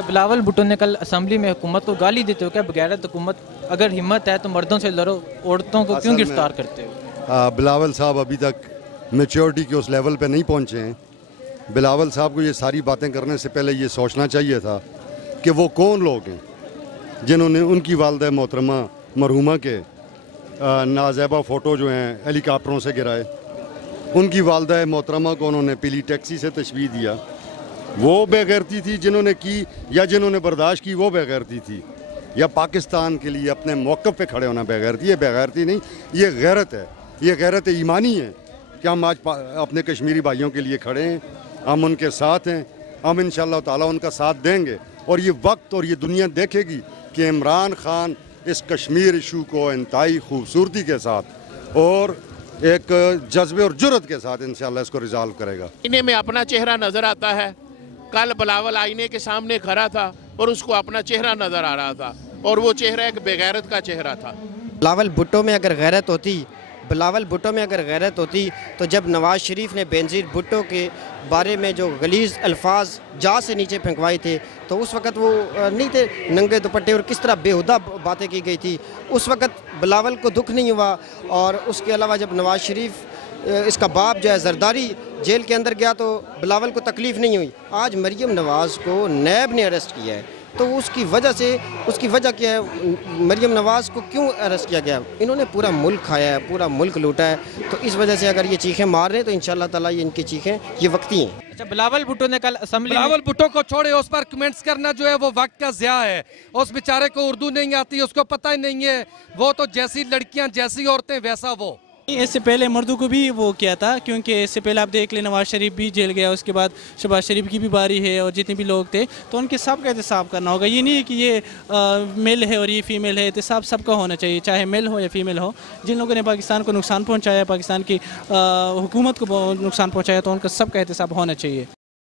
अच्छा, बिलावल भुट्टो ने कल असेंबली में हुकूमत को गाली देते हो क्या? बगैरत हुकूमत, अगर हिम्मत है तो मर्दों से लड़ो, औरतों को क्यों गिरफ्तार करते हो? बिलावल साहब अभी तक मैच्योरिटी के उस लेवल पे नहीं पहुंचे हैं। बिलावल साहब को ये सारी बातें करने से पहले ये सोचना चाहिए था कि वो कौन लोग हैं जिन्होंने उनकी वालदा मोहतरमा मरहुमा के नाज़ेबा फ़ोटो जो हैं हेलीकॉप्टरों से गिराए। उनकी वालदा मोहतरमा को उन्होंने पीली टैक्सी से तशबीह दिया। वो बेगैरती थी जिन्होंने की, या जिन्होंने बर्दाश्त की वो बेगैरती थी, या पाकिस्तान के लिए अपने मौक़िफ़ पे खड़े होना बेगैरती? ये बेगैरती नहीं, ये गैरत है। ये गैरत ईमानी है कि हम आज अपने कश्मीरी भाइयों के लिए खड़े हैं, हम उनके साथ हैं, हम इंशाअल्लाह ताला उनका साथ देंगे। और ये वक्त और ये दुनिया देखेगी कि इमरान खान इस कश्मीर इशू को इंतहाई खूबसूरती के साथ और एक जज्बे और जुर्रत के साथ इंशाअल्लाह इसको रिजॉल्व करेगा। आईने में अपना चेहरा नज़र आता है। कल बिलावल आईने के सामने खड़ा था और उसको अपना चेहरा नज़र आ रहा था, और वो चेहरा एक बेगैरत का चेहरा था। बिलावल भुट्टो में अगर गैरत होती तो जब नवाज़ शरीफ ने बेनज़ीर भुट्टो के बारे में जो गलीज़ अल्फाज जा से नीचे फेंकवाए थे तो उस वक़्त वो नहीं थे नंगे दुपट्टे और किस तरह बेहुदा बातें की गई थी, उस वक़्त बिलावल को दुख नहीं हुआ। और उसके अलावा जब नवाज़ शरीफ इसका बाप जो है जरदारी जेल के अंदर गया तो बिलावल को तकलीफ़ नहीं हुई। आज मरीम नवाज़ को नैब ने अरेस्ट किया है, तो उसकी वजह क्या है? मरीम नवाज़ को क्यों अरेस्ट किया गया? इन्होंने पूरा मुल्क खाया है, पूरा मुल्क लूटा है, तो इस वजह से अगर ये चीखें मार रहे हैं तो इंशाअल्लाह ताला ये इनकी चीखें ये वक्ती हैं। अच्छा, बिलावल भुट्टो ने कल असेंबली में बिलावल भुट्टो को छोड़े, उस पर कमेंट्स करना जो है वो वक्त का ज़िया है। उस बेचारे को उर्दू नहीं आती, उसको पता ही नहीं है। वो तो जैसी लड़कियां जैसी औरतें वैसा वो। इससे पहले मर्दों को भी वो किया था, क्योंकि इससे पहले आप देख लें नवाज शरीफ भी जेल गया, उसके बाद शहबाज शरीफ की भी बारी है, और जितने भी लोग थे तो उनके सब का एहतसाब करना होगा। ये नहीं है कि ये मेल है और ये फ़ीमेल है, एहतसाब सबका होना चाहिए, चाहे मेल हो या फीमेल हो। जिन लोगों ने पाकिस्तान को नुकसान पहुँचाया, पाकिस्तान की हुकूमत को नुकसान पहुँचाया, तो उनका सबका एहतसाब होना चाहिए।